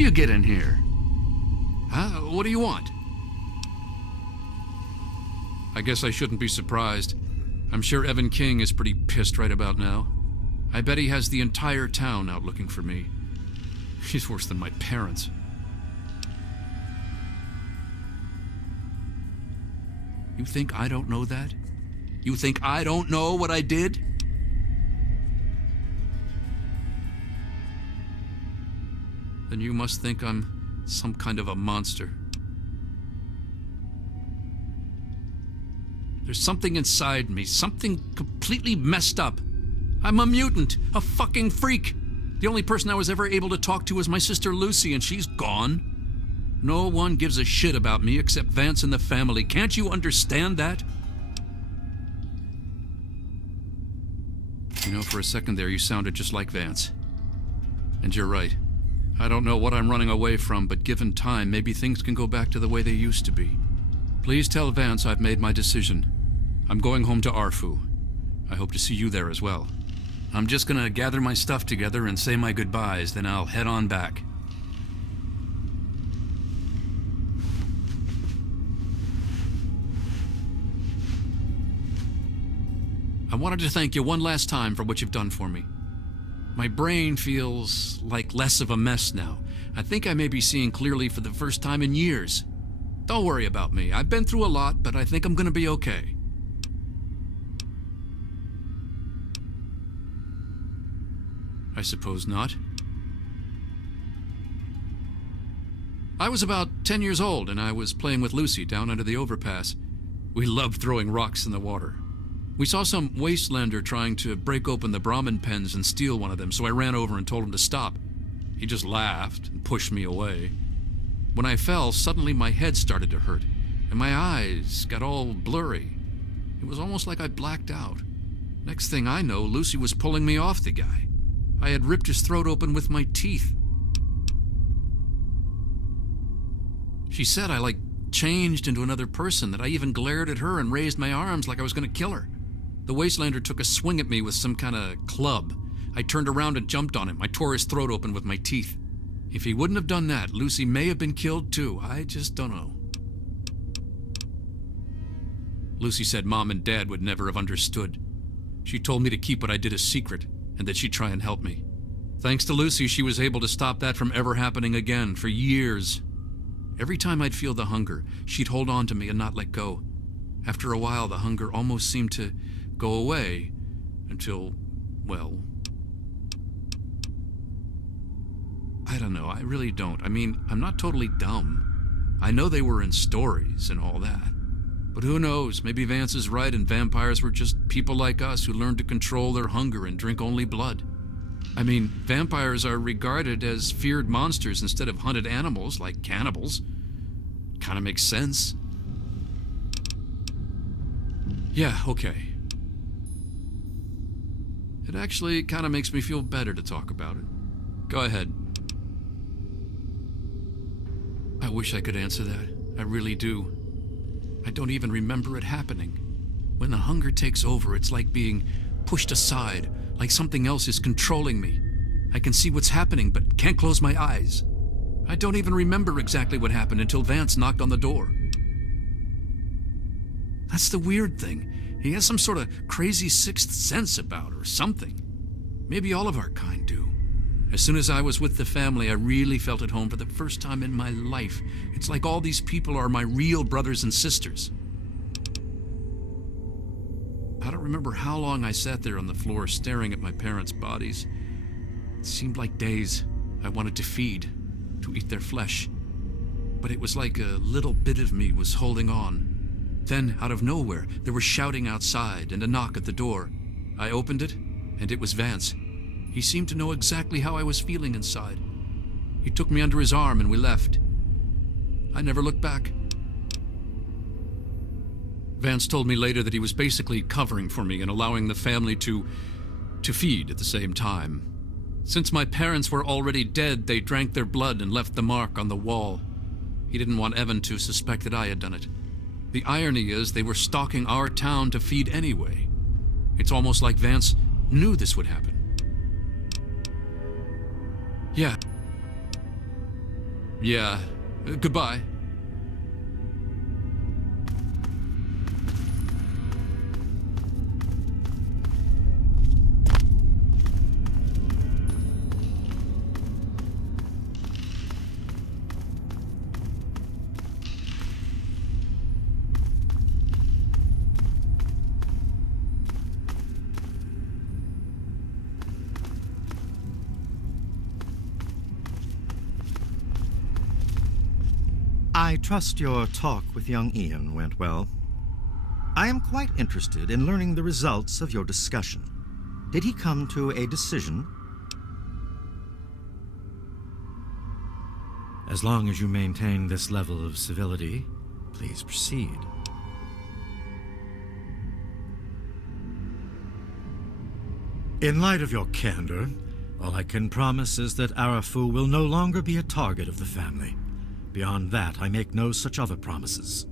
you get in here? Huh? What do you want? I guess I shouldn't be surprised. I'm sure Evan King is pretty pissed right about now. I bet he has the entire town out looking for me. He's worse than my parents. You think I don't know that? You think I don't know what I did? Then you must think I'm some kind of a monster. There's something inside me, something completely messed up. I'm a mutant, a fucking freak. The only person I was ever able to talk to was my sister Lucy, and she's gone. No one gives a shit about me except Vance and the family. Can't you understand that? You know, for a second there, you sounded just like Vance. And you're right. I don't know what I'm running away from, but given time, maybe things can go back to the way they used to be. Please tell Vance I've made my decision. I'm going home to Arefu. I hope to see you there as well. I'm just gonna gather my stuff together and say my goodbyes, then I'll head on back. I wanted to thank you one last time for what you've done for me. My brain feels like less of a mess now. I think I may be seeing clearly for the first time in years. Don't worry about me. I've been through a lot, but I think I'm gonna be okay. I suppose not. I was about 10 years old, and I was playing with Lucy down under the overpass. We loved throwing rocks in the water. We saw some wastelander trying to break open the Brahmin pens and steal one of them, so I ran over and told him to stop. He just laughed and pushed me away. When I fell, suddenly my head started to hurt, and my eyes got all blurry. It was almost like I blacked out. Next thing I know, Lucy was pulling me off the guy. I had ripped his throat open with my teeth. She said I, changed into another person, that I even glared at her and raised my arms like I was going to kill her. The wastelander took a swing at me with some kind of club. I turned around and jumped on him. I tore his throat open with my teeth. If he wouldn't have done that, Lucy may have been killed too. I just don't know. Lucy said Mom and Dad would never have understood. She told me to keep what I did a secret, and that she'd try and help me. Thanks to Lucy, she was able to stop that from ever happening again for years. Every time I'd feel the hunger, she'd hold on to me and not let go. After a while, the hunger almost seemed to go away until, well, I don't know. I really don't. I mean, I'm not totally dumb. I know they were in stories and all that. But who knows? Maybe Vance is right and vampires were just people like us who learned to control their hunger and drink only blood. I mean, vampires are regarded as feared monsters instead of hunted animals like cannibals. Kind of makes sense. Yeah, okay. It actually kind of makes me feel better to talk about it. Go ahead. I wish I could answer that. I really do. I don't even remember it happening. When the hunger takes over, it's like being pushed aside, like something else is controlling me. I can see what's happening, but can't close my eyes. I don't even remember exactly what happened until Vance knocked on the door. That's the weird thing. He has some sort of crazy sixth sense about or something. Maybe all of our kind do. As soon as I was with the family, I really felt at home for the first time in my life. It's like all these people are my real brothers and sisters. I don't remember how long I sat there on the floor staring at my parents' bodies. It seemed like days. I wanted to feed, to eat their flesh. But it was like a little bit of me was holding on. Then, out of nowhere, there was shouting outside and a knock at the door. I opened it, and it was Vance. He seemed to know exactly how I was feeling inside. He took me under his arm and we left. I never looked back. Vance told me later that he was basically covering for me and allowing the family to feed at the same time. Since my parents were already dead, they drank their blood and left the mark on the wall. He didn't want Evan to suspect that I had done it. The irony is they were stalking our town to feed anyway. It's almost like Vance knew this would happen. Yeah. Yeah. Goodbye. I trust your talk with young Ian went well. I am quite interested in learning the results of your discussion. Did he come to a decision? As long as you maintain this level of civility, please proceed. In light of your candor, all I can promise is that Arefu will no longer be a target of the family. Beyond that, I make no such other promises.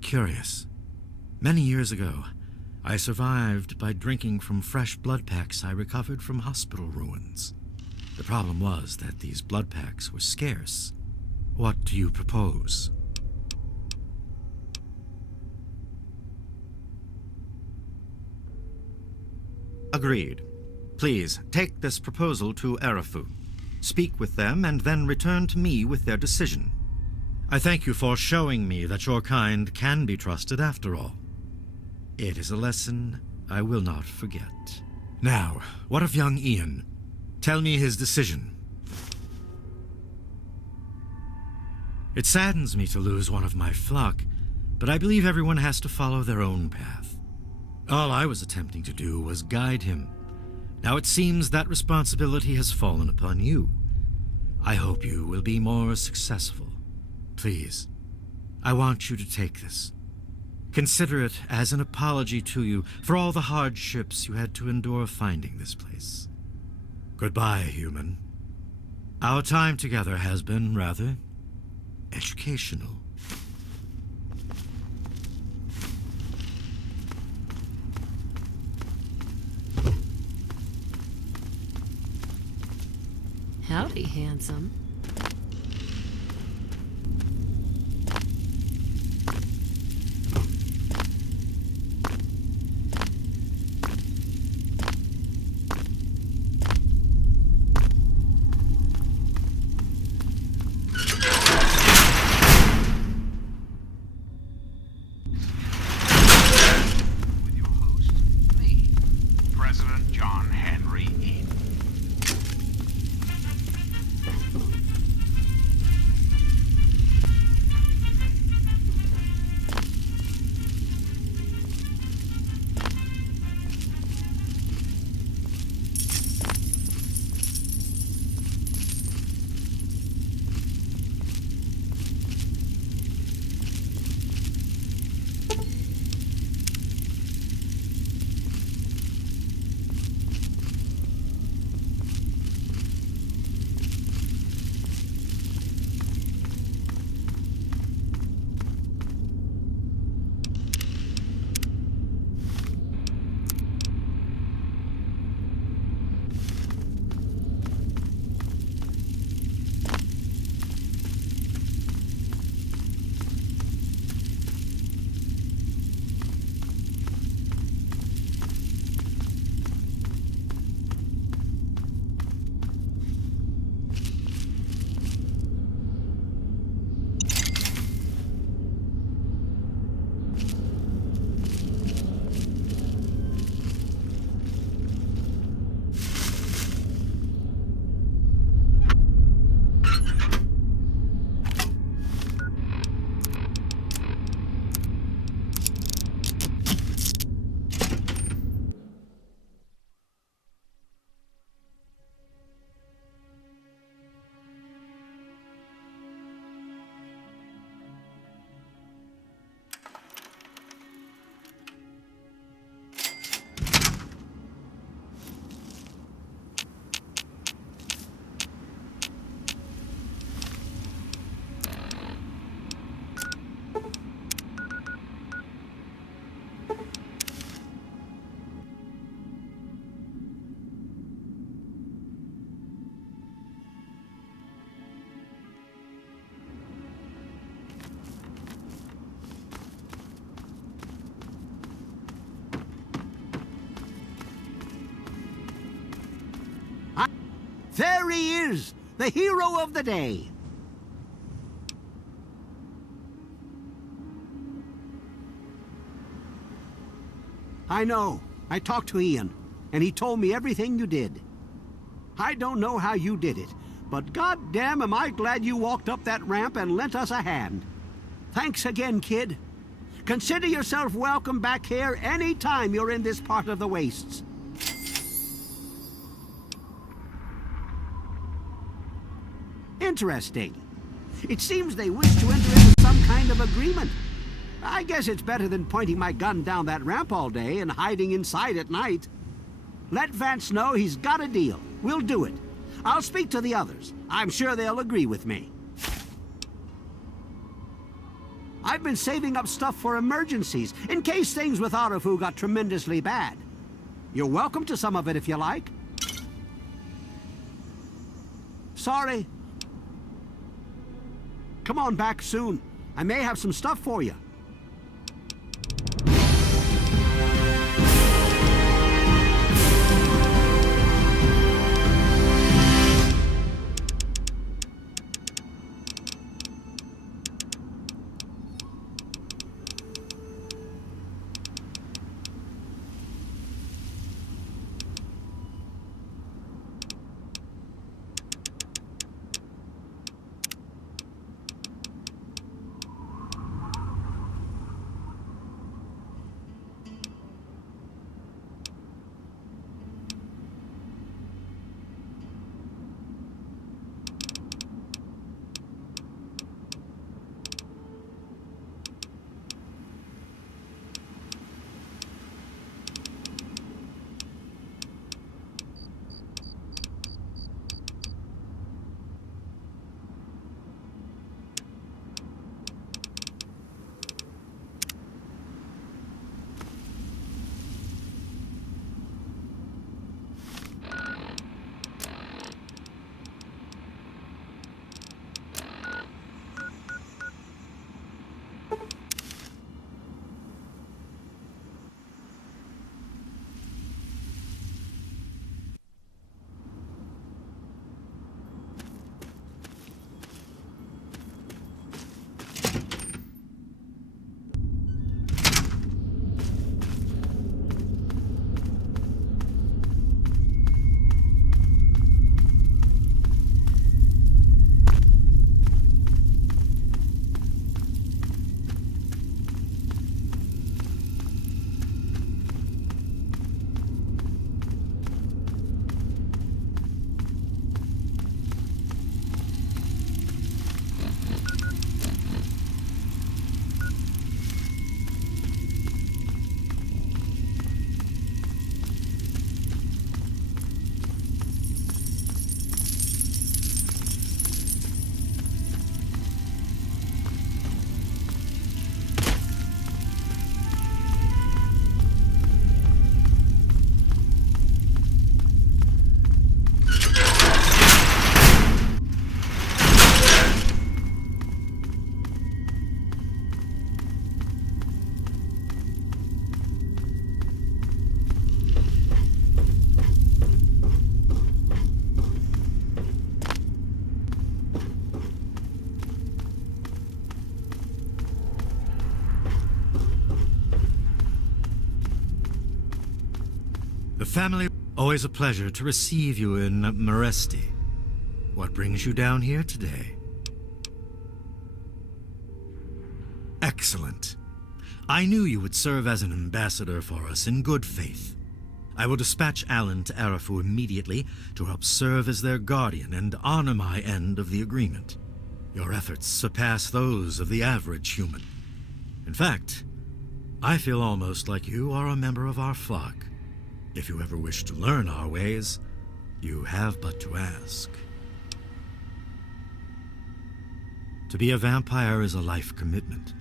Curious. Many years ago, I survived by drinking from fresh blood packs I recovered from hospital ruins. The problem was that these blood packs were scarce. What do you propose? Agreed. Please, take this proposal to Arefu. Speak with them and then return to me with their decision. I thank you for showing me that your kind can be trusted after all. It is a lesson I will not forget. Now, what of young Ian? Tell me his decision. It saddens me to lose one of my flock, but I believe everyone has to follow their own path. All I was attempting to do was guide him. Now it seems that responsibility has fallen upon you. I hope you will be more successful. Please, I want you to take this. Consider it as an apology to you for all the hardships you had to endure finding this place. Goodbye, human. Our time together has been rather educational. Howdy, handsome. With your host, me, President John Henry Eden. There he is, the hero of the day. I know. I talked to Ian, and he told me everything you did. I don't know how you did it, but goddamn am I glad you walked up that ramp and lent us a hand. Thanks again, kid. Consider yourself welcome back here any time you're in this part of the wastes. Interesting. It seems they wish to enter into some kind of agreement. I guess it's better than pointing my gun down that ramp all day and hiding inside at night. Let Vance know he's got a deal. We'll do it. I'll speak to the others. I'm sure they'll agree with me. I've been saving up stuff for emergencies, in case things with Arefu got tremendously bad. You're welcome to some of it if you like. Sorry. Come on back soon. I may have some stuff for you. The family, always a pleasure to receive you in Meresti. What brings you down here today? Excellent. I knew you would serve as an ambassador for us in good faith. I will dispatch Alan to Arefu immediately to help serve as their guardian and honor my end of the agreement. Your efforts surpass those of the average human. In fact, I feel almost like you are a member of our flock. If you ever wish to learn our ways, you have but to ask. To be a vampire is a life commitment.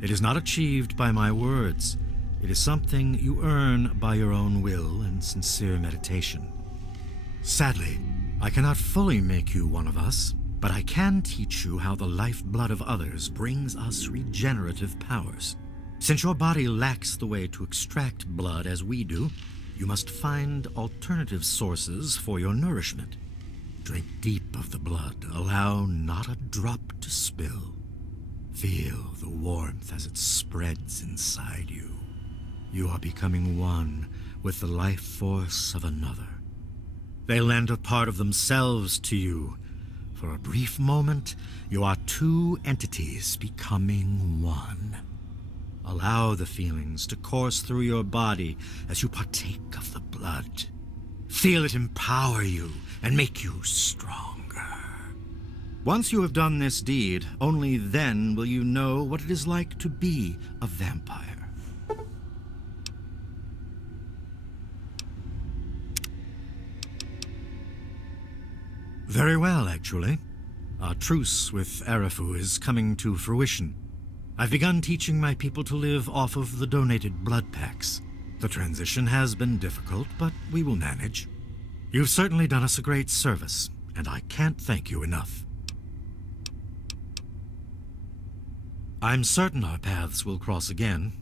It is not achieved by my words. It is something you earn by your own will and sincere meditation. Sadly, I cannot fully make you one of us, but I can teach you how the lifeblood of others brings us regenerative powers. Since your body lacks the way to extract blood as we do, you must find alternative sources for your nourishment. Drink deep of the blood. Allow not a drop to spill. Feel the warmth as it spreads inside you. You are becoming one with the life force of another. They lend a part of themselves to you. For a brief moment, you are two entities becoming one. Allow the feelings to course through your body as you partake of the blood. Feel it empower you and make you stronger. Once you have done this deed, only then will you know what it is like to be a vampire. Very well, actually. Our truce with Arefu is coming to fruition. I've begun teaching my people to live off of the donated blood packs. The transition has been difficult, but we will manage. You've certainly done us a great service, and I can't thank you enough. I'm certain our paths will cross again,